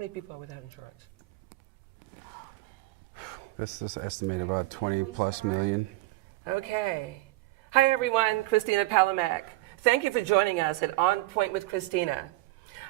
many people are without insurance? This is estimated about 20 plus million. Okay. Hi, everyone. Cristina Palamak. Thank you for joining us at On Point with Cristina.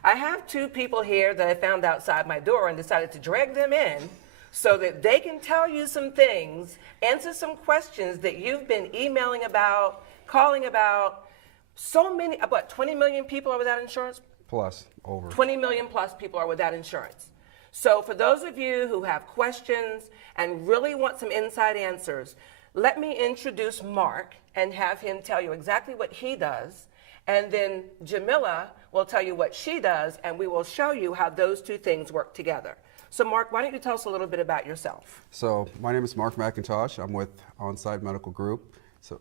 I have two people here that I found outside my door and decided to drag them in so that they can tell you some things, answer some questions that you've been emailing about, calling about. So many, about 20 million people are without insurance? Plus, over. 20 million plus people are without insurance. So for those of you who have questions and really want some inside answers, let me introduce Mark and have him tell you exactly what he does. And then Jamillah will tell you what she does, and we will show you how those two things work together. So Mark, why don't you tell us a little bit about yourself? So my name is Mark McIntosh. I'm with Onsite Medical Group. So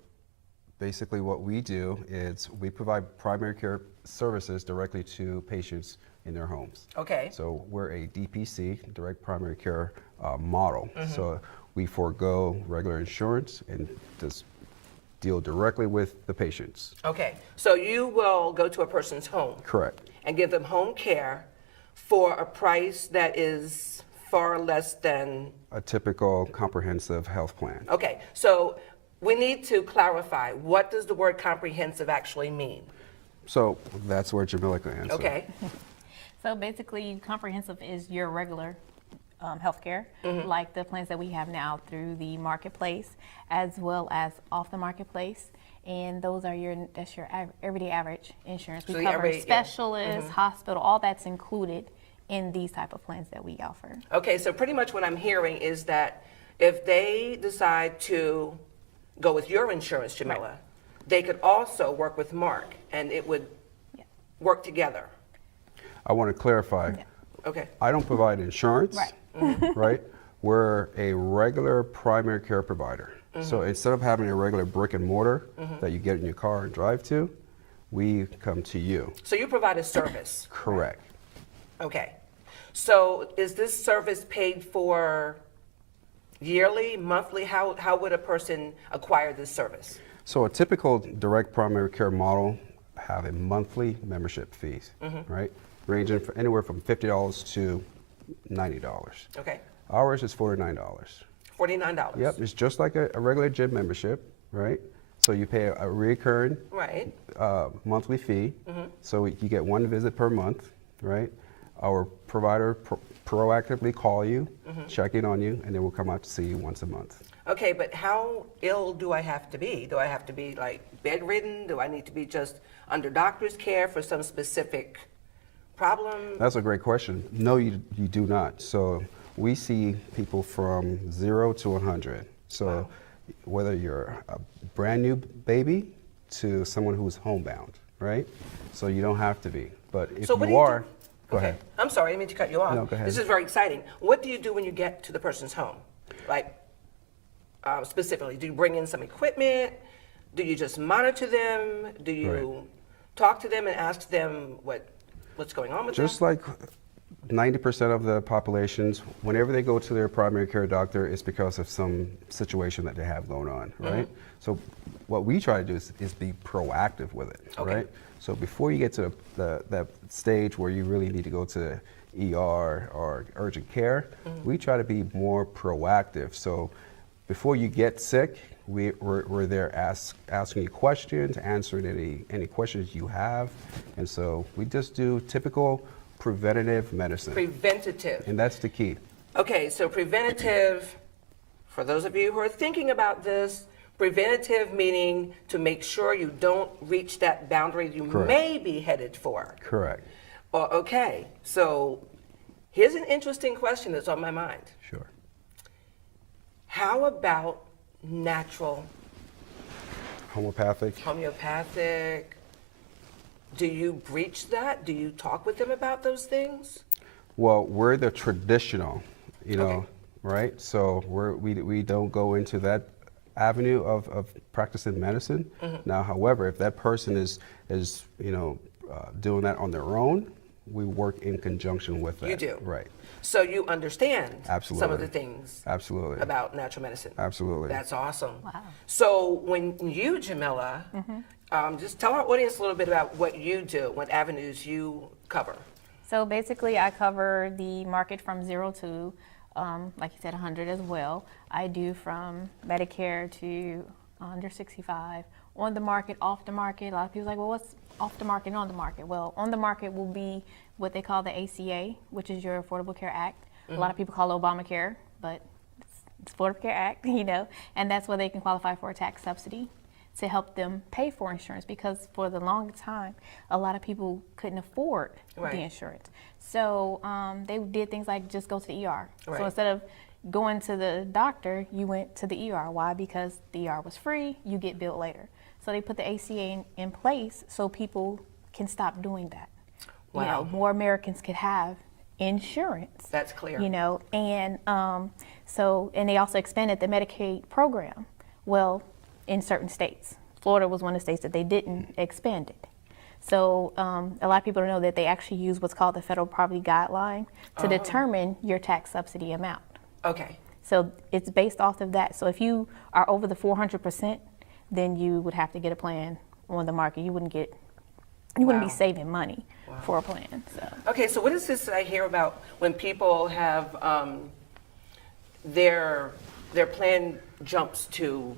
basically what we do is we provide primary care services directly to patients in their homes. Okay. So we're a DPC, direct primary care model. So we forego regular insurance and just deal directly with the patients. Okay. So you will go to a person's home. Correct. And give them home care for a price that is far less than... A typical comprehensive health plan. Okay. So we need to clarify, what does the word comprehensive actually mean? So that's where Jamillah can answer. Okay. So basically, comprehensive is your regular healthcare, like the plans that we have now through the marketplace, as well as off the marketplace. And those are that's your everyday average insurance. We So the cover every- yeah. specialists, hospital, all that's included in these type of plans that we offer. Okay, so pretty much what I'm hearing is that if they decide to go with your insurance, Jamillah, they could also work with Mark, and it would work together. I want to clarify. Okay. I don't provide insurance. Right. Right? We're a regular primary care provider. So instead of having a regular brick and mortar that you get in your car and drive to, we come to you. So you provide a service. Correct. Okay. So is this service paid for yearly, monthly? How would a person acquire this service? So a typical direct primary care model have a monthly membership fees, right? Ranging from anywhere from $50 to $90. Okay. Ours is $49. $49. Yep, it's just like a regular gym membership, right? So you pay a recurring Right. monthly fee. So you get one visit per month, right? Our provider proactively call you, check in on you, and then we'll come out to see you once a month. Okay, but how ill do I have to be? Do I have to be like bedridden? Do I need to be just under doctor's care for some specific problem? That's a great question. No, you do not. So we see people from 0 to 100. So whether you're a brand new baby to someone who's homebound, right? So you don't have to be. But if So what do you you are, do? go Okay. ahead. I'm sorry, I didn't mean to cut you off. No, go ahead. This is very exciting. What do you do when you get to the person's home? Like, specifically, do you bring in some equipment? Do you just monitor them? Do you talk to them and ask them what's going on with them? Just like 90% of the populations, whenever they go to their primary care doctor, it's because of some situation that they have going on, right? So what we try to do is be proactive with it, Okay. right? So before you get to that stage where you really need to go to ER or urgent care, we try to be more proactive. So before you get sick, we're there asking you questions, answering any questions you have. And so we just do typical preventative medicine. Preventative. And that's the key. Okay, so preventative, for those of you who are thinking about this, preventative meaning to make sure you don't reach that boundary you Correct. may be headed for. Correct. Okay, so here's an interesting question that's on my mind. Sure. How about natural, Homeopathic. homeopathic? Do you breach that? Do you talk with them about those things? Well, we're the traditional, you know, Okay. right? So we don't go into that avenue of practicing medicine. Now, however, if that person is doing that on their own, we work in conjunction with that. You do? Right. So you understand some of Absolutely. the things Absolutely. about natural medicine? Absolutely. That's awesome. Wow. So when you, Jamillah, just tell our audience a little bit about what you do, what avenues you cover. So basically, I cover the market from 0 to, like you said, 100 as well. I do from Medicare to under 65, on the market, off the market. A lot of people are like, well, what's off the market and on the market? Well, on the market will be what they call the ACA, which is your Affordable Care Act. A lot of people call it Obamacare, but it's Affordable Care Act, you know, and that's where they can qualify for a tax subsidy to help them pay for insurance, because for the longest time, a lot of people couldn't afford the insurance. So they did things like just go to the ER. So instead of going to the doctor, you went to the ER. Why? Because the ER was free, you get billed later. So they put the ACA in place so people can stop doing that. Wow. You know, more Americans could have insurance. That's clear. You know, and and they also expanded the Medicaid program. Well, in certain states. Florida was one of the states that they didn't expand it. So a lot of people don't know that they actually use what's called the Federal Poverty Guideline to determine your tax subsidy amount. Okay. So it's based off of that. So if you are over the 400%, then you would have to get a plan on the market. You wouldn't be saving money for a plan. So. Okay, so what is this I hear about when people have their plan jumps to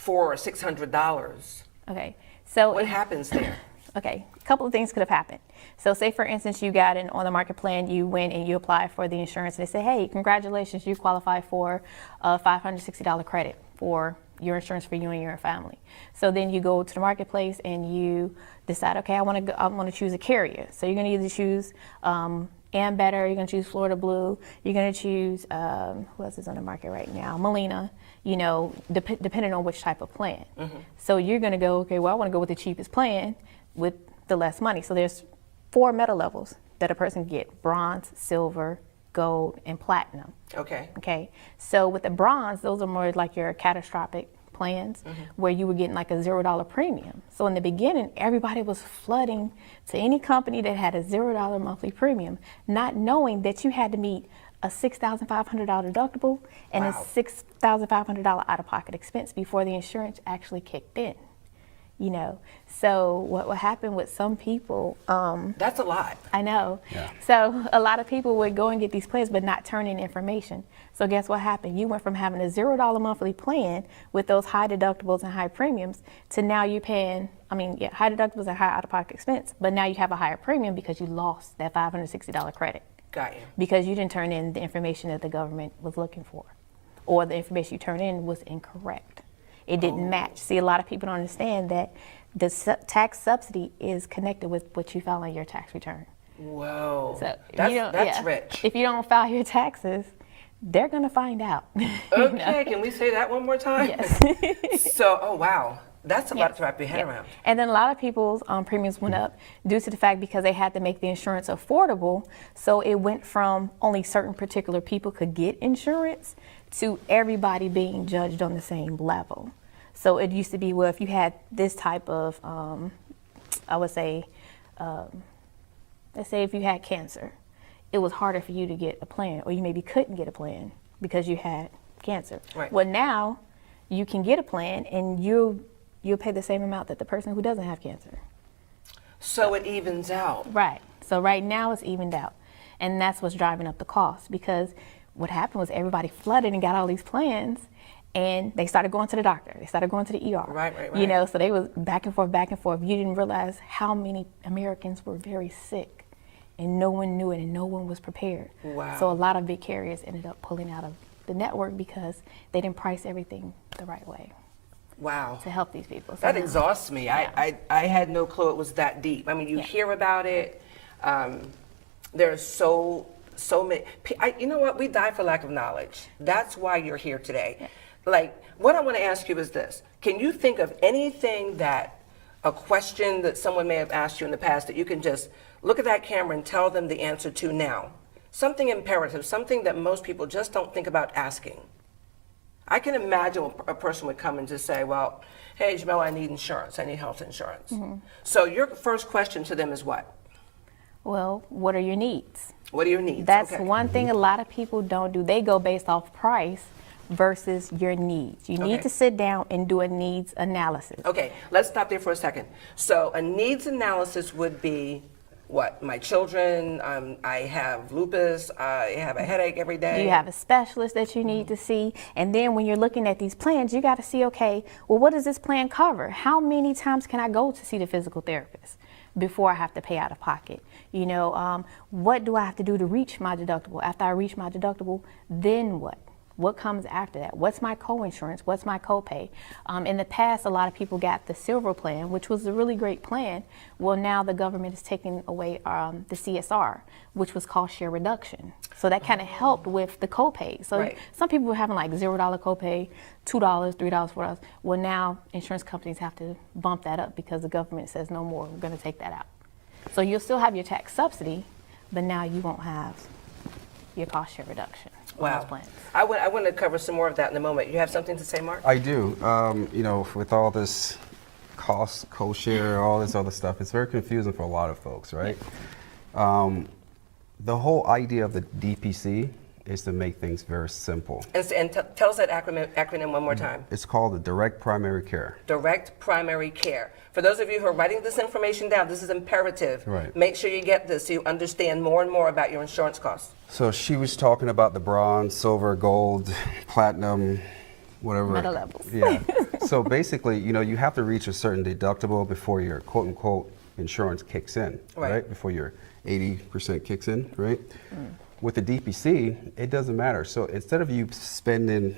$400 or $600? Okay, so What happens there? Okay, a couple of things could have happened. So say for instance you got an on the market plan, you went and you apply for the insurance and they say, hey, congratulations, you qualify for a $560 credit for your insurance for you and your family. So then you go to the marketplace and you decide, okay, I want to choose a carrier. So you're going to either choose Ambetter, you're going to choose Florida Blue, you're going to choose, who else is on the market right now? Molina, you know, depending on which type of plan. So you're going to go, okay, well, I want to go with the cheapest plan with the less money. So there's 4 metal levels that a person can get: bronze, silver, gold, and platinum. Okay. Okay. So with the bronze, those are more like your catastrophic plans where you were getting like a $0 premium. So in the beginning, everybody was flooding to any company that had a $0 monthly premium, not knowing that you had to meet a $6,500 deductible and a $6,500 out-of-pocket expense before the insurance actually kicked in. You know, so what happened with some people, That's a lot. I know. Yeah. So a lot of people would go and get these plans but not turn in information. So guess what happened? You went from having a $0 monthly plan with those high deductibles and high premiums to now you're paying, high deductibles and high out-of-pocket expense, but now you have a higher premium because you lost that $560 credit. Got you. Because you didn't turn in the information that the government was looking for, or the information you turned in was incorrect. It didn't match. See, a lot of people don't understand that the tax subsidy is connected with what you file on your tax return. Whoa. So That's rich. If you don't file your taxes, they're going to find out. Okay, can we say that one more time? Yes. So, oh wow, that's a lot to wrap your head around. And then a lot of people's premiums went up due to the fact because they had to make the insurance affordable. So it went from only certain particular people could get insurance to everybody being judged on the same level. So it used to be, well, if you had this type of, I would say, let's say if you had cancer, it was harder for you to get a plan, or you maybe couldn't get a plan because you had cancer. Right. Well, now you can get a plan and you'll pay the same amount that the person who doesn't have cancer. So it evens out. Right. So right now it's evened out. And that's what's driving up the cost, because what happened was everybody flooded and got all these plans, and they started going to the doctor. They started going to the ER. Right. You know, so they was back and forth, back and forth. You didn't realize how many Americans were very sick, and no one knew it, and no one was prepared. Wow. So a lot of big carriers ended up pulling out of the network because they didn't price everything the right way Wow. to help these people. So That now- exhausts me. Yeah. I had no clue it was that deep. I mean, you Yeah. hear about it. There's so many. You know what? We die for lack of knowledge. That's why you're here today. Yeah. Like, what I want to ask you is this. Can you think of anything a question that someone may have asked you in the past that you can just look at that camera and tell them the answer to now? Something imperative, something that most people just don't think about asking. I can imagine a person would come and just say, well, hey, Jamillah, I need insurance. I need health insurance. So your first question to them is what? Well, what are your needs? What are your needs? That's Okay. one thing a lot of people don't do. They go based off price versus your needs. You need Okay. to sit down and do a needs analysis. Okay, let's stop there for a second. So a needs analysis would be what, my children, I have lupus, I have a headache every day. You have a specialist that you need to see. And then when you're looking at these plans, you got to see, okay, well, what does this plan cover? How many times can I go to see the physical therapist before I have to pay out of pocket? You know, what do I have to do to reach my deductible? After I reach my deductible, then what? What comes after that? What's my co-insurance? What's my copay? In the past, a lot of people got the silver plan, which was a really great plan. Well, now the government is taking away the CSR, which was cost share reduction. So that kind of helped with the copay. So some people were having like $0 copay, $2, $3, $4. Well, now insurance companies have to bump that up because the government says no more, we're going to take that out. So you'll still have your tax subsidy, but now you won't have your cost share reduction. Wow. I want to cover some more of that in a moment. You have something to say, Mark? I do. You know, with all this cost, co-share, all this other stuff, it's very confusing for a lot of folks, right? The whole idea of the DPC is to make things very simple. And tell us that acronym one more time. It's called the Direct Primary Care. Direct Primary Care. For those of you who are writing this information down, this is imperative. Right. Make sure you get this so you understand more and more about your insurance costs. So she was talking about the bronze, silver, gold, platinum, whatever. Metal levels. Yeah. So basically, you know, you have to reach a certain deductible before your quote unquote insurance kicks in, right? Before your 80% kicks in, right? With the DPC, it doesn't matter. So instead of you spending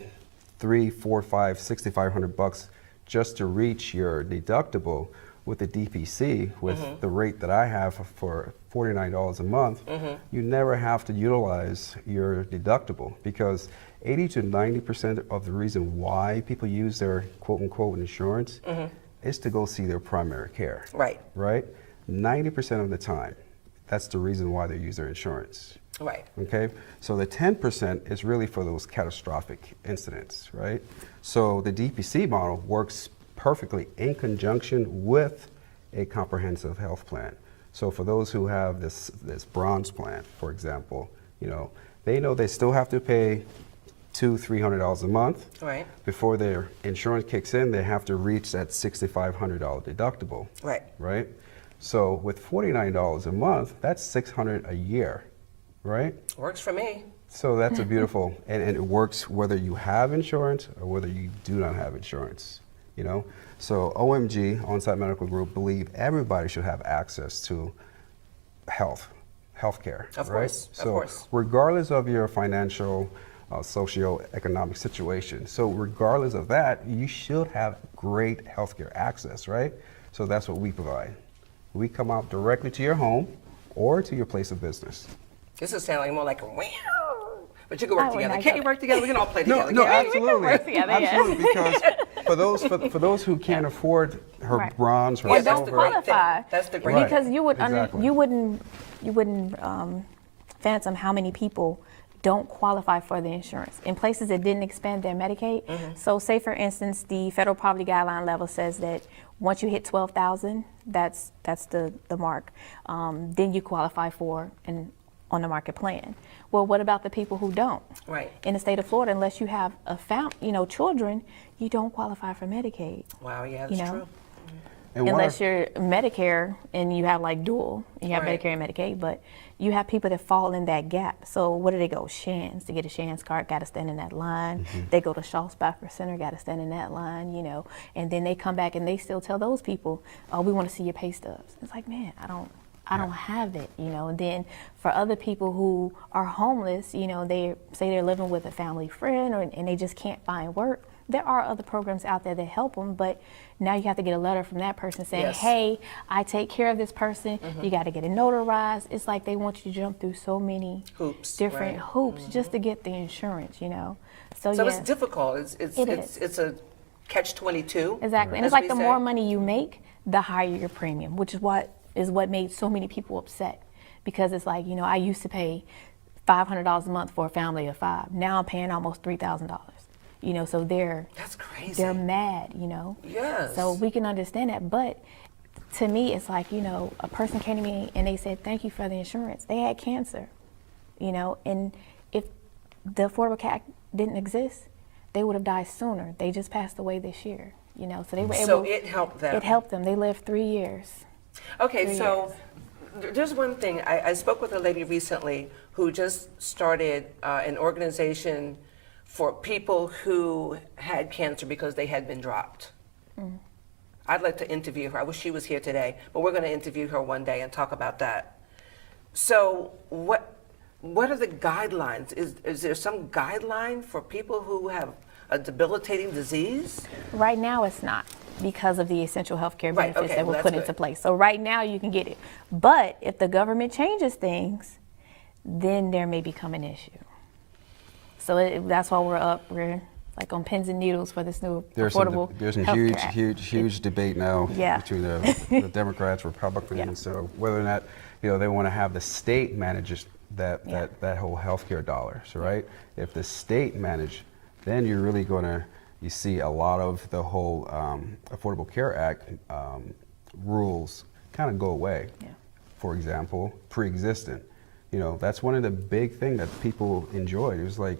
$300, $400, $500, $6,500 just to reach your deductible, with the DPC, with the rate that I have for $49 a month, you never have to utilize your deductible, because 80 to 90% of the reason why people use their quote unquote insurance is to go see their primary care. Right. Right? 90% of the time, that's the reason why they use their insurance. Right. Okay? So the 10% is really for those catastrophic incidents, right? So the DPC model works perfectly in conjunction with a comprehensive health plan. So for those who have this bronze plan, for example, you know they still have to pay $200, $300 a month. Right. Before their insurance kicks in, they have to reach that $6,500 deductible. Right. Right? So with $49 a month, that's $600 a year, right? Works for me. So that's a beautiful, and it works whether you have insurance or whether you do not have insurance, you know? So OMG, Onsite Medical Group, believe everybody should have access to healthcare, Of right? course, So of course. regardless of your financial, socioeconomic situation, so regardless of that, you should have great healthcare access, right? So that's what we provide. We come out directly to your home or to your place of business. This is sounding more like a wow. But you can work I would together. like Can't you that. work together? We can all play together. No, can't we? absolutely. work together, yeah. Absolutely, because for those who can't afford her Right. bronze, her Yeah, Or that's don't the silver, great thing. qualify. That's the great Right. Because you would Exactly. you wouldn't fathom how many people don't qualify for the insurance in places that didn't expand their Medicaid. So say for instance, the federal poverty guideline level says that once you hit 12,000, that's the mark. Then you qualify for an on the market plan. Well, what about the people who don't? Right. In the state of Florida, unless you have children, you don't qualify for Medicaid. Wow, yeah, that's You know? true. and one Unless of- you're Medicare and you have like dual, you have Right. Medicare and Medicaid, but you have people that fall in that gap. So what do they go? Shands, to get a Shands card, got to stand in that line. They go to Schlossbacher Center, got to stand in that line, and then they come back and they still tell those people, oh, we want to see your pay stubs. It's like, man, I don't have it, And then for other people who are homeless, they say they're living with a family friend and they just can't find work. There are other programs out there that help them, but now you have to get a letter from that person saying, Yes. hey, I take care of this person. You got to get it notarized. It's like they want you to jump through so many Hoops, different right. hoops just to get the insurance, So So yeah, it's difficult. It's a catch-22. exactly. And as it's like we the say. more money you make, the higher your premium, which is what made so many people upset. Because it's like, I used to pay $500 a month for a family of 5. Now I'm paying almost $3,000. So That's crazy. they're mad, Yes. So we can understand that. But to me, it's like, a person came to me and they said, thank you for the insurance. They had cancer, and if the Affordable Care Act didn't exist, they would have died sooner. They just passed away this year, so they were able. So it helped them. It helped them. They lived 3 years. Okay, 3 so years. There's one thing. I spoke with a lady recently who just started an organization for people who had cancer because they had been dropped. I'd like to interview her. I wish she was here today, but we're going to interview her one day and talk about that. So what are the guidelines? Is there some guideline for people who have a debilitating disease? Right now it's not, because of the essential healthcare Right, benefits okay, that were well, put that's into good. place. So right now you can get it. But if the government changes things, then there may become an issue. So that's why we're like on pins and needles for this new affordable There's some healthcare Act. huge debate now Yeah. between the Democrats, Republicans, Yeah. so whether or not they want to have the state manage that whole healthcare dollar. So right, if the state manage, then you're really you see a lot of the whole Affordable Care Act rules kind of go away. Yeah. For example, pre-existent. That's one of the big things that people enjoyed. It was like,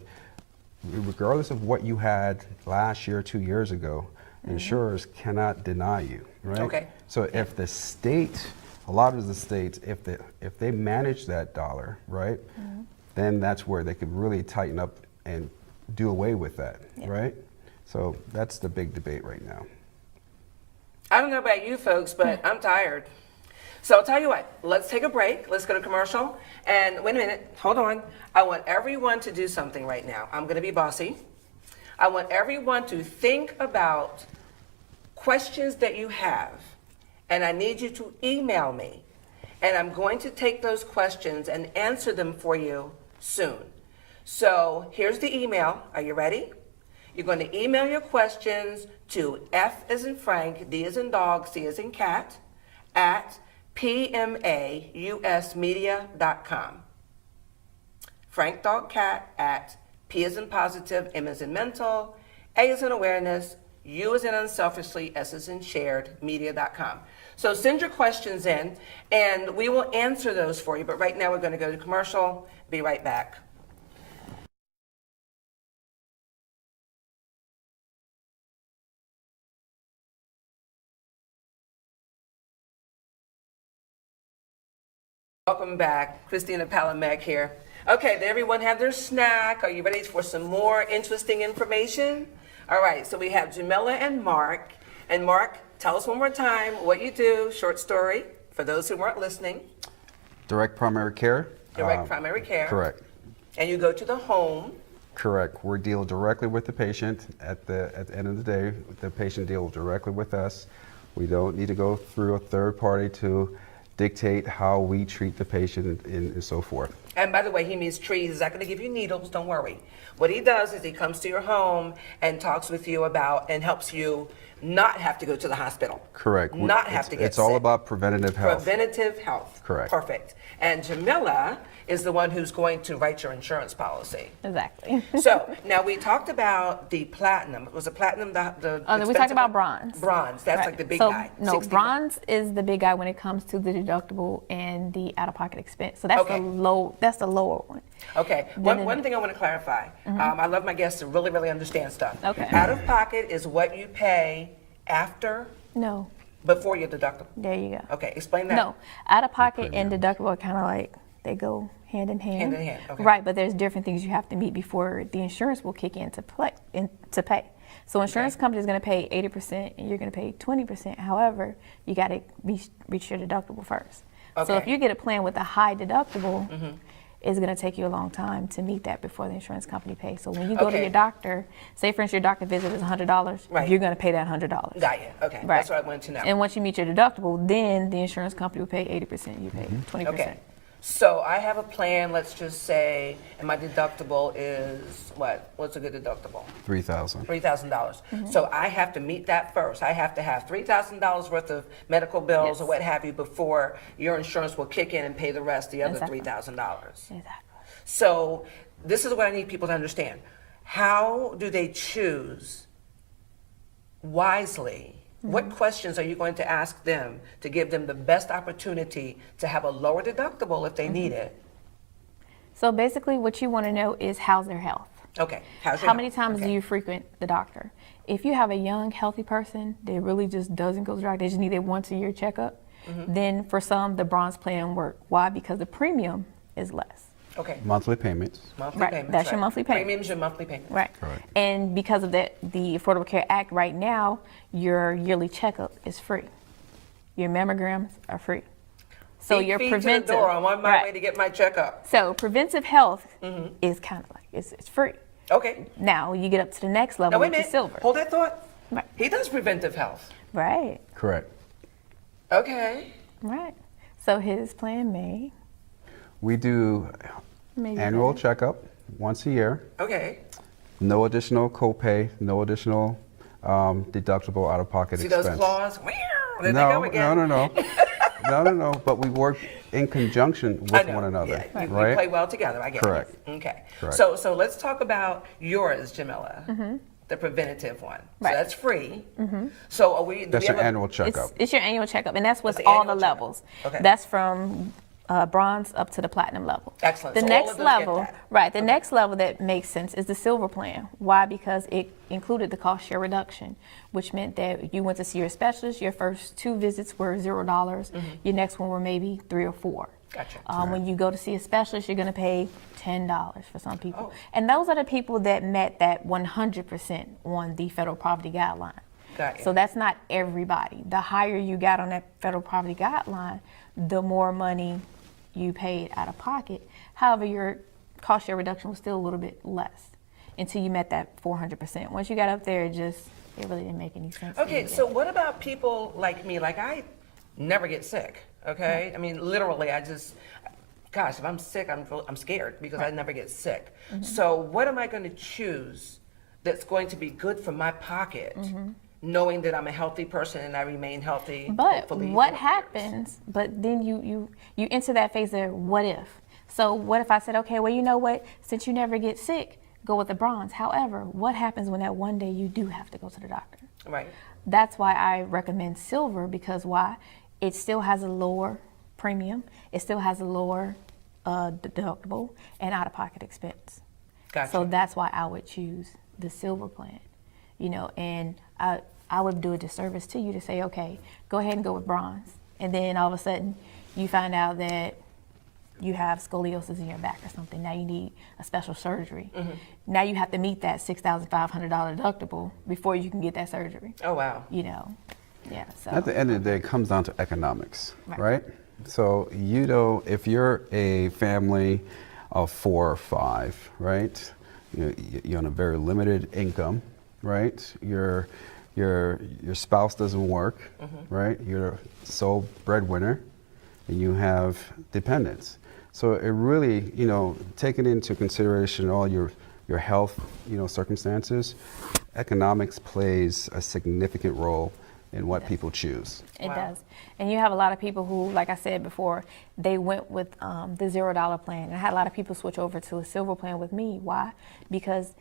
regardless of what you had last year, 2 years ago, insurers cannot deny you, right? Okay. So if the state, a lot of the states, if they manage that dollar, right, then that's where they could really tighten up and do away with that, right? So that's the big debate right now. I don't know about you folks, but I'm tired. So I'll tell you what, let's take a break. Let's go to commercial. And wait a minute, hold on. I want everyone to do something right now. I'm going to be bossy. I want everyone to think about questions that you have, and I need you to email me. And I'm going to take those questions and answer them for you soon. So here's the email. Are you ready? You're going to email your questions to F as in Frank, D as in dog, C as in cat, at pmausmedia.com. Frank Dog Cat at P as in positive, M as in mental, A as in awareness, U as in unselfishly, S as in shared, media.com. So send your questions in and we will answer those for you. But right now we're going to go to commercial. Be right back. Welcome back. Cristina Palamek here. Okay, did everyone have their snack? Are you ready for some more interesting information? All right, so we have Jamillah and Mark. And Mark, tell us one more time what you do, short story, for those who weren't listening. Direct primary care. Direct primary care. Correct. And you go to the home. Correct. We deal directly with the patient. At the end of the day, the patient deals directly with us. We don't need to go through a third party to dictate how we treat the patient and so forth. And by the way, he means trees. He's not going to give you needles, don't worry. What he does is he comes to your home and talks with you about and helps you not have to go to the hospital. Correct. Not have to get It's all sick. about preventative health. Preventative health. Correct. Perfect. And Jamillah is the one who's going to write your insurance policy. Exactly. So now we talked about the platinum. Was it platinum the We expensive talked about one? bronze. Bronze. That's Right. like the big so, guy. No, 60. bronze is the big guy when it comes to the deductible and the out-of-pocket expense. So that's Okay. That's the lower one. Okay. Then One thing I want to clarify. I love my guests to really understand stuff. Okay. Out of pocket is what you pay after, No, before your deductible. there you go. Okay. Explain that. No, out-of-pocket and deductible are kind of like, they go hand in hand. Hand in hand, okay. Right, but there's different things you have to meet before the insurance will kick in to pay. So insurance company is going to pay 80% and you're going to pay 20%. However, you got to reach your deductible first. So if Okay. you get a plan with a high deductible, it's going to take you a long time to meet that before the insurance company pays. So when you go to Okay. your doctor, say for instance your doctor visit is $100, Right. you're going to pay that $100. Got you. Okay. Right. That's what I wanted to know. And once you meet your deductible, then the insurance company will pay 80%, you pay 20%. Okay. So I have a plan, let's just say, and my deductible is what? What's a good deductible? $3,000. $3,000. So I have to meet that first. I have to have $3,000 worth of medical bills or Yes. what have you before your insurance will kick in and pay the rest, the other Exactly. $3,000. Exactly. So this is what I need people to understand. How do they choose wisely? What questions are you going to ask them to give them the best opportunity to have a lower deductible if they need it? So basically what you want to know is how's their health? Okay. How's your How many health? times Okay. do you frequent the doctor? If you have a young, healthy person that really just doesn't go to the doctor, they just need a once a year checkup, Then for some, the bronze plan work. Why? Because the premium is less. Okay. Monthly payments. Monthly Right, payments. that's your monthly payment. Premium's your monthly payment. Right. Correct. And because of that, the Affordable Care Act right now, your yearly checkup is free. Your mammograms are free. So your Feet preventive. to the door. I'm on my right. way to get my checkup. So preventive health is kind of like it's free. Okay. Now you get up to the next level, Now wait a which minute. is silver. Hold that thought. Right. He does preventive health. Right. Correct. Okay. Right. So his plan may We do maybe annual better. checkup once a year. Okay. No additional copay, no additional deductible out-of-pocket See expense. those claws? There they No, go again. no. But we work in conjunction I with know. one another, Yeah, you right? play well together. I get Correct. it. Okay. Correct. So let's talk about yours, Jamillah. The preventative one. Right. So that's free. So are we? Do That's we have your a- annual checkup. It's your annual checkup, and that's with That's the all the annual checkup. levels. Okay. That's from bronze up to the platinum level. Excellent. The So all next of those get level, that. right? The next level that makes sense is the silver plan. Why? Because it included the cost share reduction, which meant that you went to see your specialist. Your first 2 visits were $0. Your next one were maybe 3 or 4. Gotcha. When you go to see a specialist, you're going to pay $10 for some people. Oh. And those are the people that met that 100% on the federal poverty guideline. Got you. So that's not everybody. The higher you got on that federal poverty guideline, the more money you paid out of pocket. However, your cost share reduction was still a little bit less until you met that 400%. Once you got up there, it really didn't make any sense. to Okay, me. so what about people like me? Like I never get sick, okay? I mean, literally, gosh, if I'm sick, I'm scared because I never get sick. So what am I going to choose that's going to be good for my pocket, knowing that I'm a healthy person and I remain healthy? But hopefully what for years? happens, but then you enter that phase of what if. So what if I said, okay, well, you know what, since you never get sick, go with the bronze. However, what happens when that one day you do have to go to the doctor? Right. That's why I recommend silver, because why? It still has a lower premium. It still has a lower deductible and out-of-pocket expense. Gotcha. So that's why I would choose the silver plan, and I would do a disservice to you to say, okay, go ahead and go with bronze. And then all of a sudden you find out that you have scoliosis in your back or something. Now you need a special surgery. Now you have to meet that $6,500 deductible before you can get that surgery. Oh, wow. Yeah. So At the end of the day, it comes down to economics, Right. right? So if you're a family of 4 or 5, right? You're on a very limited income, right? Your spouse doesn't work, right? You're the sole breadwinner, and you have dependents. So it really, taking into consideration all your health, circumstances, economics plays a significant role in what people choose. it Wow. does. And you have a lot of people who, like I said before, they went with the $0 plan. And I had a lot of people switch over to a silver plan with me. Why? Because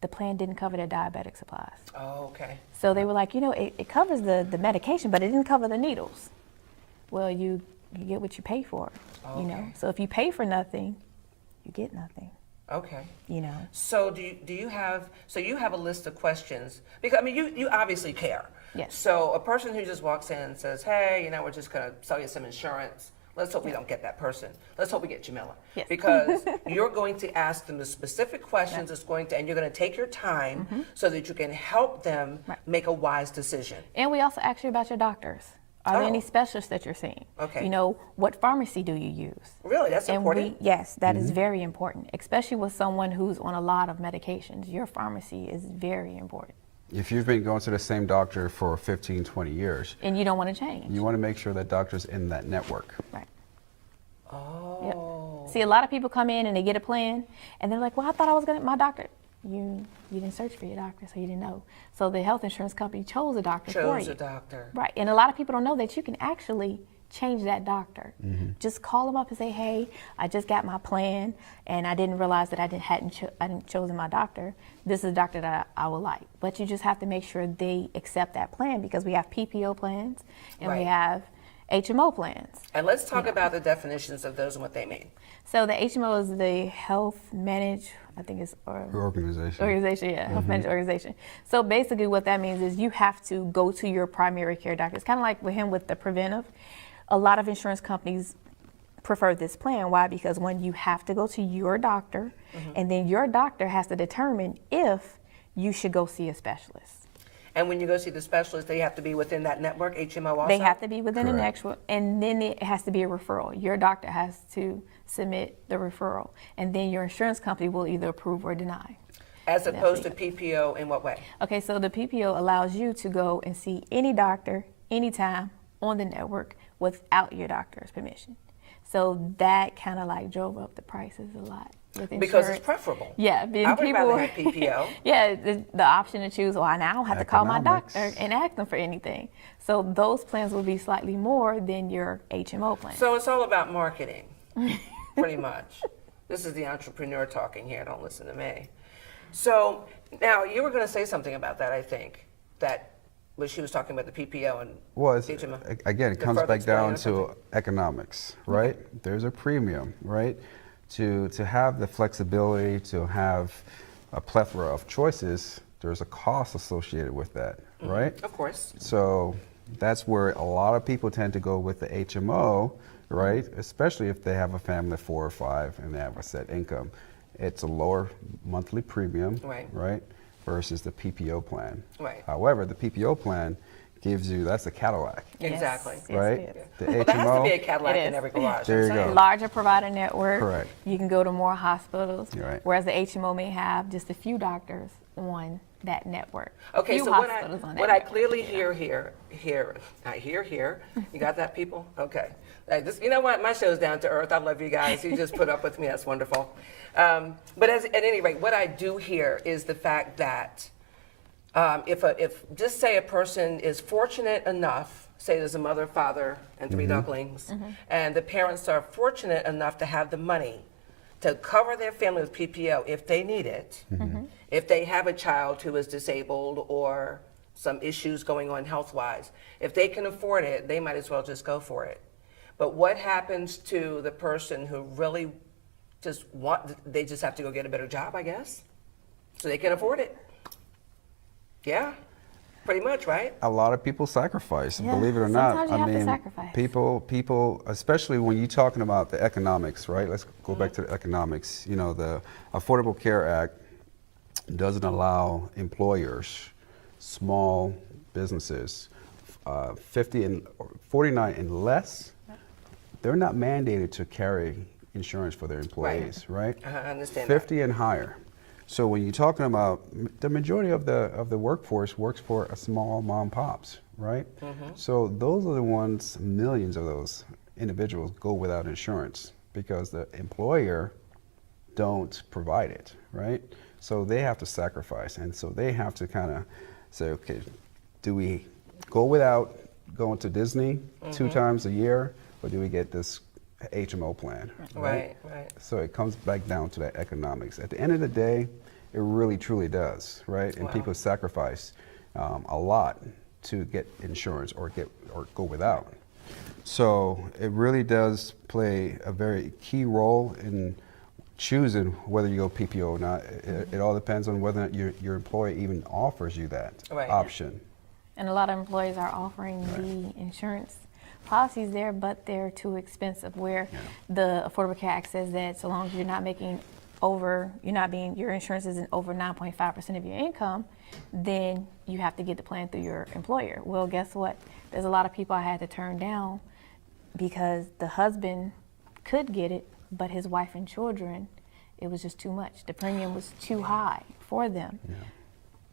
the plan didn't cover their diabetic supplies. Oh, okay. So they were like, it covers the medication, but it didn't cover the needles. Well, you get what you pay for, Okay. So if you pay for nothing, you get nothing, Okay. So So you have a list of questions, because I mean you obviously care. Yes. So a person who just walks in and says, hey, we're just gonna sell you some insurance. Let's hope we don't get that person. Let's hope we get Jamillah. Yes. Because you're going to ask them the specific questions. It's going to, and you're going to take your time so that you can help them Right. make a wise decision. And we also ask you about your doctors. Are there Oh. any specialists that you're seeing? Okay. What pharmacy do you use? Really, that's important. Yes, that is very important, especially with someone who's on a lot of medications. Your pharmacy is very important, If you've been going to the same doctor for 15, 20 years, and you don't want to change. you want to make sure that doctor's in that network. Right. Oh. See, a lot of people come in and they get a plan, and they're like, well, I thought I was my doctor. You didn't search for your doctor, so you didn't know. So the health insurance company chose a doctor for you. Chose a doctor. Right, and a lot of people don't know that you can actually change that doctor. Just call them up and say, hey, I just got my plan, and I didn't realize that I hadn't chosen my doctor. This is a doctor that I would like. But you just have to make sure they accept that plan, because we have PPO plans, and we Right. have HMO plans. And let's talk about the definitions of those and what they mean. So the HMO is the Health Managed, I think it's Organization. Yeah, Health Managed Organization. So basically what that means is you have to go to your primary care doctor. It's kind of like with him with the preventive. A lot of insurance companies prefer this plan. Why? Because when you have to go to your doctor, and then your doctor has to determine if you should go see a specialist. And when you go see the specialist, they have to be within that network, HMO also? They have to be within an Correct. actual, and then it has to be a referral. Your doctor has to submit the referral, and then your insurance company will either approve or deny. As opposed to PPO in what way? Okay, so the PPO allows you to go and see any doctor, anytime on the network without your doctor's permission. So that kind of like drove up the prices a lot with insurance. Because it's preferable. Yeah, being I would people. rather have PPO. Yeah, the option to choose. Well, now I don't have to call my Economics. doctor and ask them for anything. So those plans will be slightly more than your HMO plan. So it's all about marketing, pretty much. This is the entrepreneur talking here, don't listen to me. So now you were going to say something about that, I think, that when she was talking about the PPO and Well, HMO. again, it The comes further back down explain or to economics, right? There's a premium, right? To have the flexibility, to have a plethora of choices, there's a cost associated with that, right? Of course. So that's where a lot of people tend to go with the HMO, right? Especially if they have a family of 4 or 5 and they have a set income. It's a lower monthly premium, Right. versus the PPO plan. Right. However, the PPO plan gives you, that's a Cadillac, Exactly. Yes, right? it is. The Well, there has to be a HMO, Cadillac It in is. every garage. There I'm you go. saying. Larger provider network. Correct. You can go to more hospitals. Right. Whereas the HMO may have just a few doctors on that network. Okay, Few so hospitals on that what I network. clearly hear here, you got that, people? Okay. You know what, my show's down to earth. I love you guys. You just put up with me. That's wonderful. But at any rate, what I do hear is the fact that if just say a person is fortunate enough, say there's a mother, father, and 3 ducklings, and the parents are fortunate enough to have the money to cover their family with PPO if they need it, if they have a child who is disabled or some issues going on health-wise, if they can afford it, they might as well just go for it. But what happens to the person who really they just have to go get a better job, I guess, so they can afford it? Yeah, pretty much, right? a lot of people sacrifice, Yeah, believe it or sometimes not. you have to sacrifice. People, especially when you're talking about the economics, right? Let's go back to the economics. You know, the Affordable Care Act doesn't allow employers, small businesses, 50 and 49 and less, they're not mandated to carry insurance for their employees, right? I understand 50 and higher. So when you're talking about the majority of the workforce works for a small mom and pops, right? So those are the ones, millions of those individuals go without insurance because the employer don't provide it, right? So they have to sacrifice, and so they have to kind of say, okay, do we go without going to Disney 2 times a year, or do we get this HMO plan? Right. So it comes back down to that economics. At the end of the day, it really truly does, right? And Wow. people sacrifice a lot to get insurance or go without. So it really does play a very key role in choosing whether you go PPO or not. It all depends on whether or not your employer even offers you that Right. option. And a lot of employers are offering the insurance policies there, but they're too expensive. Where the Affordable Care Act says that so long as you're not making your insurance isn't over 9.5% of your income, then you have to get the plan through your employer. Well, guess what? There's a lot of people I had to turn down because the husband could get it, but his wife and children, it was just too much. The premium was too high for them.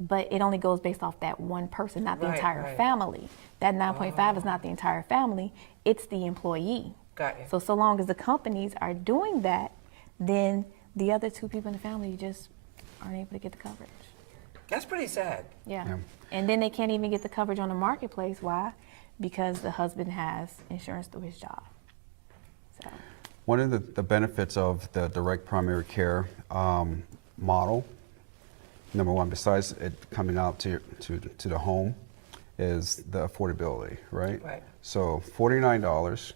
But it only goes based off that one person, not the Right, entire right. family. That 9.5 is not the entire family, it's the employee. Got you. So long as the companies are doing that, then the other 2 people in the family just aren't able to get the coverage. That's pretty sad. Yeah. Yeah. And then they can't even get the coverage on the marketplace. Why? Because the husband has insurance through his job. So. One of the benefits of the direct primary care model, number one, besides it coming out to the home, is the affordability, right? Right. So $49.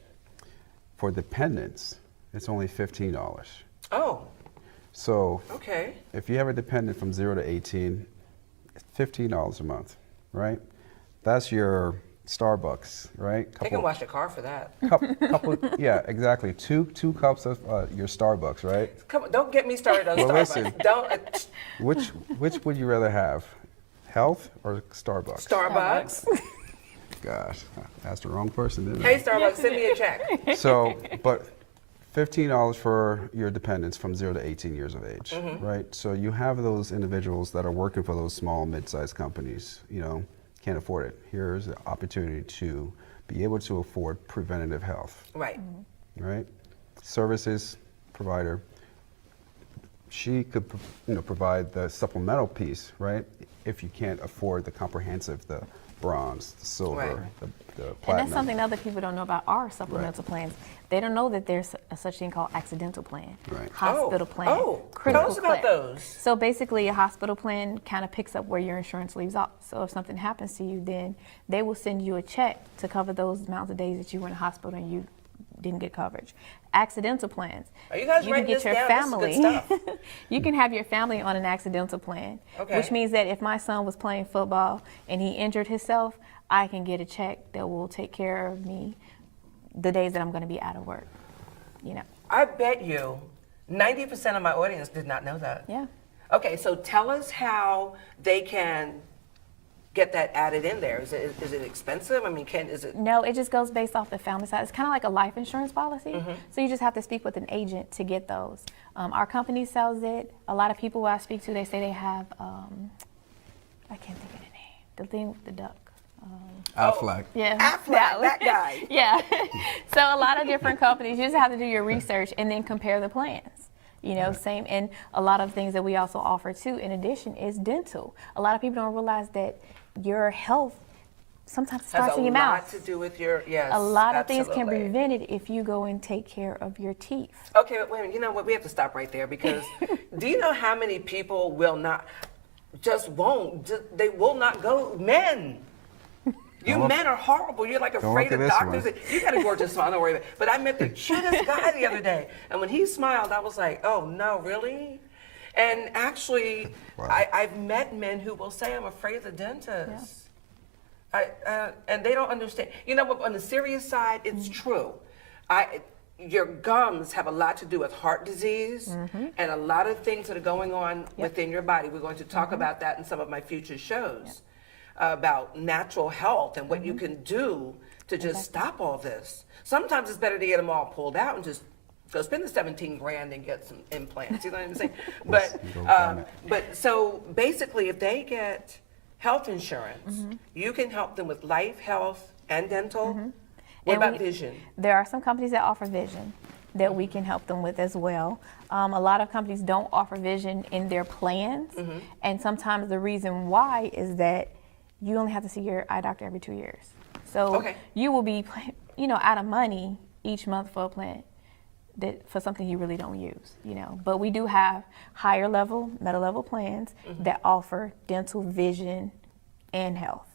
For dependents, it's only $15. Oh, So okay. if you have a dependent from 0 to 18, it's $15 a month, right? That's your Starbucks, right? They can wash the car for that. Couple, yeah, exactly. Two cups of your Starbucks, right? Come on, don't get me started on Well, Starbucks. listen. Don't. Which would you rather have, health or Starbucks? Starbucks. Gosh, I asked the wrong person, didn't Hey, I? Starbucks, send me a check. So, but $15 for your dependents from 0 to 18 years of age, right? So you have those individuals that are working for those small, mid-sized companies, you know, can't afford it. Here's the opportunity to be able to afford preventative health, Right. right? Services provider, she could, provide the supplemental piece, right? If you can't afford the comprehensive, the bronze, the silver, the And platinum. that's something other people don't know about our supplemental plans. They don't know that there's a such thing called accidental plan, Right. hospital plan, Oh, critical tell us about plan. those. So basically, a hospital plan kind of picks up where your insurance leaves off. So if something happens to you, then they will send you a check to cover those amounts of days that you were in the hospital and you didn't get coverage. Accidental plans. Are you guys can writing get this your down? family. This is good stuff. You can have your family on an accidental plan, Okay. which means that if my son was playing football and he injured himself, I can get a check that will take care of me the days that I'm going to be out of work. You know. I bet you 90% of my audience did not know that. Yeah. Okay, so tell us how they can get that added in there. Is it expensive? I mean, is it? No, it just goes based off the family side. It's kind of like a life insurance policy. Mm-hmm. So you just have to speak with an agent to get those. Our company sells it. A lot of people I speak to, they say they have, I can't think of the name, the thing with the duck. Affleck. Yeah. Affleck, that guy. Yeah. So a lot of different companies, you just have to do your research and then compare the plans. You know, same, and a lot of things that we also offer too, in addition, is dental. A lot of people don't realize that your health sometimes starts in your Has a mouth. lot to do with your, yes. A lot of things can be absolutely. prevented if you go and take care of your teeth. Okay, but wait a minute. You know what? We have to stop right there because do you know how many people will not, they will not go? Men. You men are horrible. You're like Don't afraid look of at this doctors. one. You got a gorgeous smile. Don't worry about it. But I met the cutest guy the other day. And when he smiled, I was like, oh, no, really? And actually, Wow. I've met men who will say, I'm afraid of the dentist. And they don't understand. You know what? On the serious side, it's true. Your gums have a lot to do with heart disease and a lot of things that are going on within your body. We're going to talk about that in some of my future shows about natural health and what you can do to just stop all this. Sometimes it's better to get them all pulled out and just go spend the 17 grand and get some implants. You know what I'm saying? But so basically, if they get health insurance, you can help them with life, health, and dental. What And about vision? There are some companies that offer vision that we can help them with as well. A lot of companies don't offer vision in their plans, and sometimes the reason why is that you only have to see your eye doctor every 2 years. So you will be, out of money each month for a plan for something you really don't use, But we do have higher level, meta level plans that offer dental, vision, and health,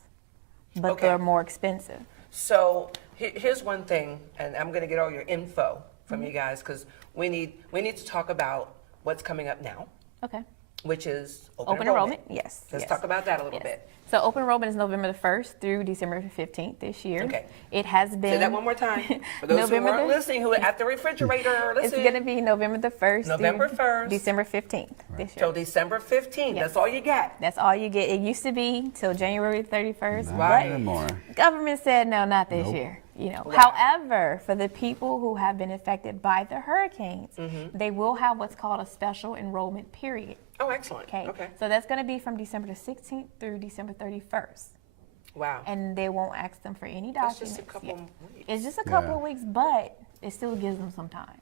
but they're more expensive. So here's one thing, and I'm going to get all your info from you guys because we need to talk about what's coming up now, Okay. which is Open enrollment, yes. Let's yes. talk about that a little Yes. bit. So open enrollment is November the 1st through December 15th this year. Okay. It has been. Say that one more time. For those who weren't listening, who are at the refrigerator, It's listen. going to be November the 1st November through 1st. December 15th this year. Till December 15th. Yes. That's all you get. That's all you get. It used to be till January 31st, Not Right. anymore. but government said no, not this year. However, for the people who have been affected by the hurricanes, they will have what's called a special enrollment period. Oh, excellent. Okay. So that's going to be from December the 16th through December 31st. Wow. And they won't ask them for any That's documents. just a couple weeks. It's just a couple of weeks, but it still gives them some time.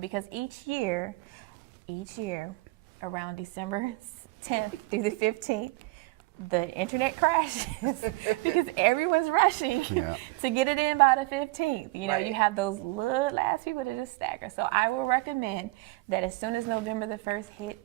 Because each year, around December 10th through the 15th, the internet crashes because everyone's rushing to get it in by the 15th. Right. You have those little last people that just stagger. So I will recommend that as soon as November the 1st hit,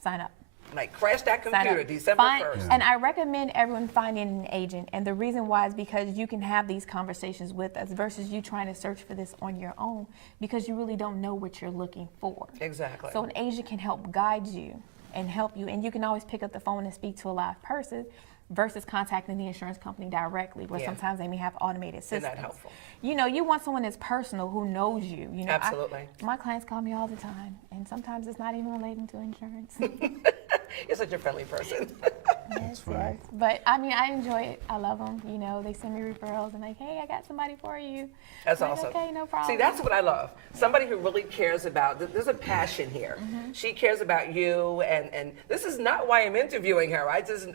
sign up. Like, crash that Sign computer up. December Find- 1st. And I recommend everyone finding an agent. And the reason why is because you can have these conversations with us versus you trying to search for this on your own because you really don't know what you're looking for. Exactly. So an agent can help guide you and help you. And you can always pick up the phone and speak to a live person versus contacting the insurance company directly, where Yeah. sometimes they may have automated systems. Isn't that helpful? You know, you want someone that's personal who knows you. You know, Absolutely. my clients call me all the time, and sometimes it's not even relating to insurance. You're such a friendly person. Yes, right. yes. But I mean, I enjoy it. I love them. You know, they send me referrals and like, hey, I got somebody for you. That's I'm like, awesome. Okay, no problem. See, that's what I love. Somebody who really cares about, there's a passion here. She cares about you, and this is not why I'm interviewing her. I just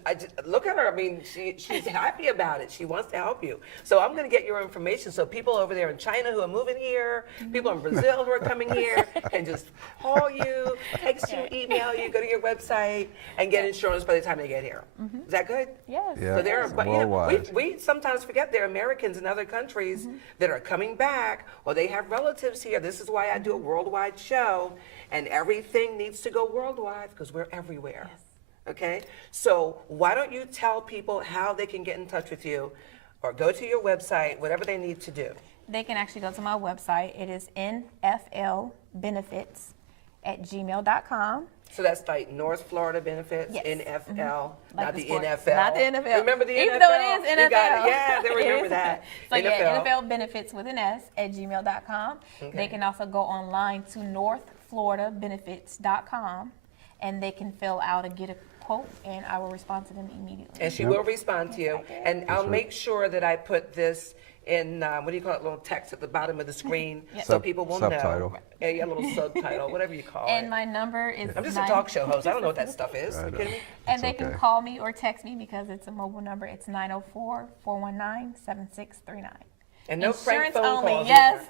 look at her. I mean, she's happy about it. She wants to help you. So I'm going to get your information so people over there in China who are moving here, people in Brazil who are coming here, can just call you, text you, email you, go to your website, and get insurance by the time they get here. Is that good? Yes. Yeah. So there are, but you know, Worldwide. we sometimes forget there are Americans in other countries that are coming back, or they have relatives here. This is why I do a worldwide show, and everything needs to go worldwide because we're everywhere. Yes. Okay? So why don't you tell people how they can get in touch with you, or go to your website, whatever they need to do. They can actually go to my website. It is nflbenefits@gmail.com. So that's like North Florida Benefits, Yes. NFL, Like not the the sport. NFL. Not the NFL. Remember the Even NFL? though it is You got NFL. it. Yeah, they It remember is. that. So yeah, NFL Benefits with an S @gmail.com. Okay. They can also go online to northfloridabenefits.com, and they can fill out and get a quote, and I will respond to them immediately. And she will respond to you. And I'll make sure that I put this in, what do you call it, little text at the bottom of the screen, so people will Subtitle. know. Yeah, a little subtitle, whatever you call And it. my number is I'm just a talk show host. I don't know what that stuff is. I You know. kidding me? And It's they can okay. call me or text me because it's a mobile number. It's 904-419-7639. And no prank Insurance phone only, calls. yes.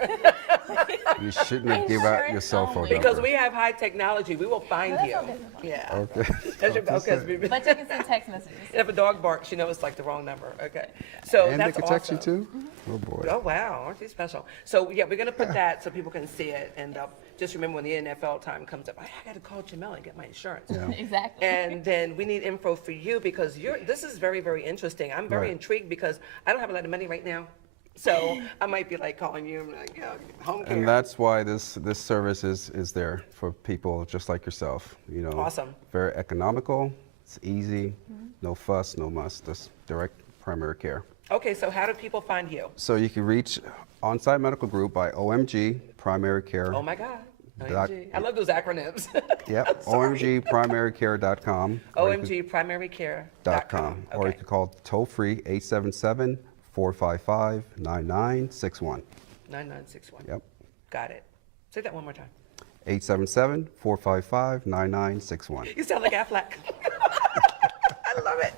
You shouldn't have give out your Insurance cell phone only. number. Because we have high technology, we will find That's you. no business. Yeah. Okay. That's your, Just okay, saying. But you can send text messages. if a dog barks, you know it's like the wrong number. Okay. So And they that's can text you awesome. too? Oh, boy. Oh, wow, aren't you special? So, yeah, we're going to put that so people can see it. And just remember when the NFL time comes up, I got to call Jamillah and get my insurance. Yeah. Exactly. And then we need info for you because this is very, very interesting. I'm very Right. intrigued because I don't have a lot of money right now. So I might be like calling you, like, home care. And that's why this service is there for people just like yourself. You know, Awesome. Very economical. It's easy. No fuss, no muss. Just direct primary care. Okay, so how do people find you? So you can reach Onsite Medical Group by OMG Primary Care. Oh my God. Doc- OMG. I love those acronyms. Yep. Sorry. OMGPrimaryCare.com. OMGPrimaryCare.com. Or you can call toll free 877-455-9961. 9961. Yep. Got it. Say that one more time. 877-455-9961. You sound like Affleck. I love it.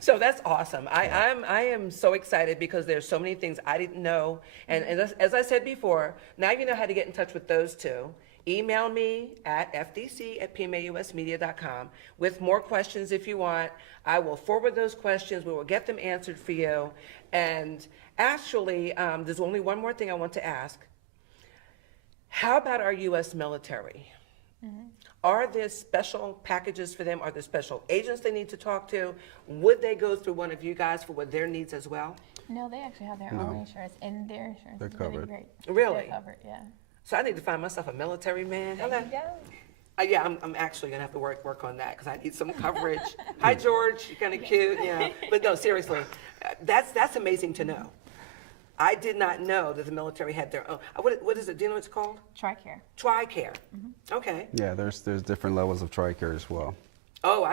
So that's awesome. I am so excited because there's so many things I didn't know. And as I said before, now you know how to get in touch with those two. Email me at fdc@pmausmedia.com with more questions if you want. I will forward those questions. We will get them answered for you. And actually, there's only one more thing I want to ask. How about our U.S. military? Are there special packages for them? Are there special agents they need to talk to? Would they go through one of you guys for what their needs as well? No, they actually have their No. own insurance, and their insurance They're is really covered. great. Really? They're covered, yeah. So I need to find myself a military man. There Hello. you go. Yeah, I'm actually gonna have to work on that because I need some coverage. Hi, George. You're kind of cute, yeah. But no, seriously, that's amazing to know. I did not know that the military had their own. What is it? Do you know what it's called? TRICARE. TRICARE. Okay. Yeah, there's different levels of TRICARE as well. Oh,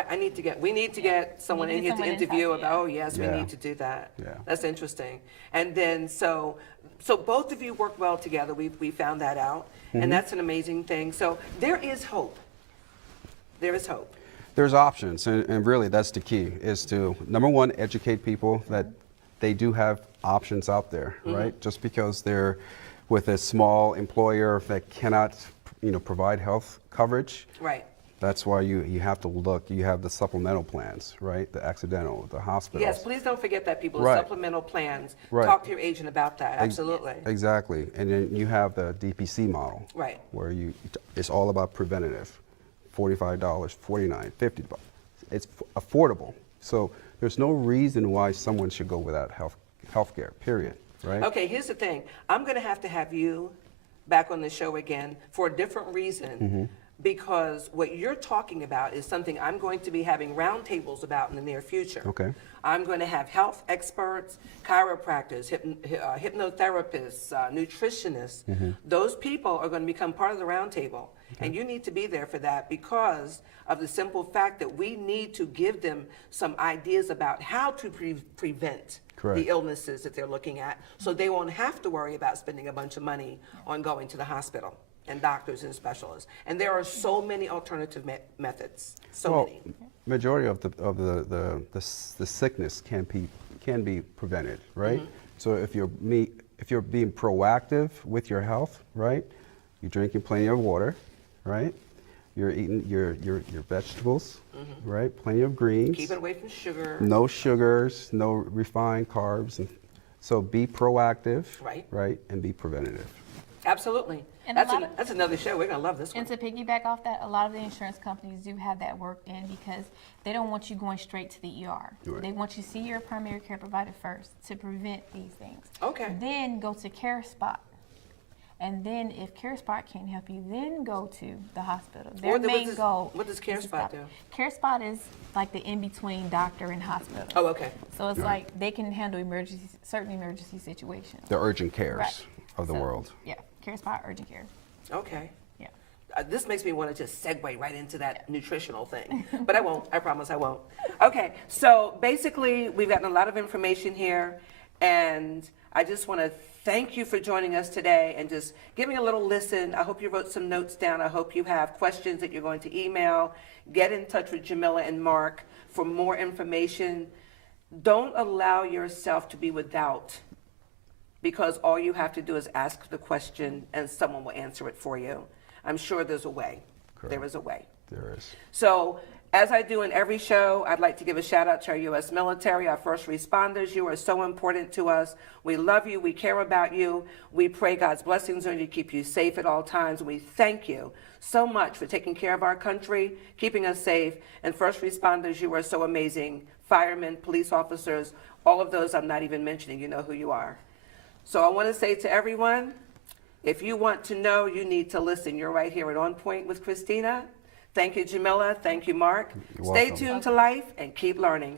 we need to get someone We in need here to someone in interview touch, about, yeah. oh, yes, we Yeah. need to do that. Yeah. That's interesting. And then, so both of you work well together. We found that out. And that's an amazing thing. So there is hope. There is hope. There's options, and really that's the key, is to, number one, educate people that they do have options out there, right? Just because they're with a small employer that cannot, provide health coverage, Right. that's why you have to look. You have the supplemental plans, right? The accidental, the hospitals. Yes, please don't forget that, people. Right. Supplemental plans. Right. Talk to your agent about that. Absolutely. Exactly. And then you have the DPC model. Right. Where it's all about preventative. $45, $49, $50. It's affordable. So there's no reason why someone should go without health care, period, right? Okay, here's the thing. I'm going to have you back on the show again for a different reason, because what you're talking about is something I'm going to be having roundtables about in the near future. Okay. I'm going to have health experts, chiropractors, hypnotherapists, nutritionists. Those people are going to become part of the roundtable. And you need to be there for that because of the simple fact that we need to give them some ideas about how to prevent Correct. the illnesses that they're looking at, so they won't have to worry about spending a bunch of money on going to the hospital and doctors and specialists. And there are so many alternative methods, so many. Majority of the sickness can be prevented, right? So if you're being proactive with your health, right? You're drinking plenty of water, right? You're eating your vegetables, right? Plenty of greens. Keep it away from sugar. No sugars, no refined carbs. And so be proactive, right? And be preventative. Absolutely. And that's another show. We're going to love this one. And to piggyback off that, a lot of the insurance companies do have that worked in because they don't want you going straight to the ER. Right. They want you to see your primary care provider first to prevent these things. Okay. Then go to CareSpot. And then if CareSpot can't help you, then go to the hospital. Their main goal. What does CareSpot do? CareSpot is like the in-between doctor and hospital. Oh, okay. So it's like they can handle certain emergency situations. The urgent cares of the world. Yeah, CareSpot, urgent care. Okay. Yeah. This makes me want to just segue right into that nutritional thing, but I won't. I promise I won't. Okay, so basically we've gotten a lot of information here, and I just want to thank you for joining us today and just giving a little listen. I hope you wrote some notes down. I hope you have questions that you're going to email. Get in touch with Jamillah and Mark for more information. Don't allow yourself to be without, because all you have to do is ask the question and someone will answer it for you. I'm sure there's a way. Correct. There is a way. There is. So, as I do in every show, I'd like to give a shout out to our U.S. military, our first responders. You are so important to us. We love you. We care about you. We pray God's blessings on you, keep you safe at all times. We thank you so much for taking care of our country, keeping us safe. And first responders, you are so amazing. Firemen, police officers, all of those I'm not even mentioning. You know who you are. So I want to say to everyone, if you want to know, you need to listen. You're right here at On Point with Cristina. Thank you, Jamillah. Thank you, Mark. You're Stay welcome. tuned to life and keep learning.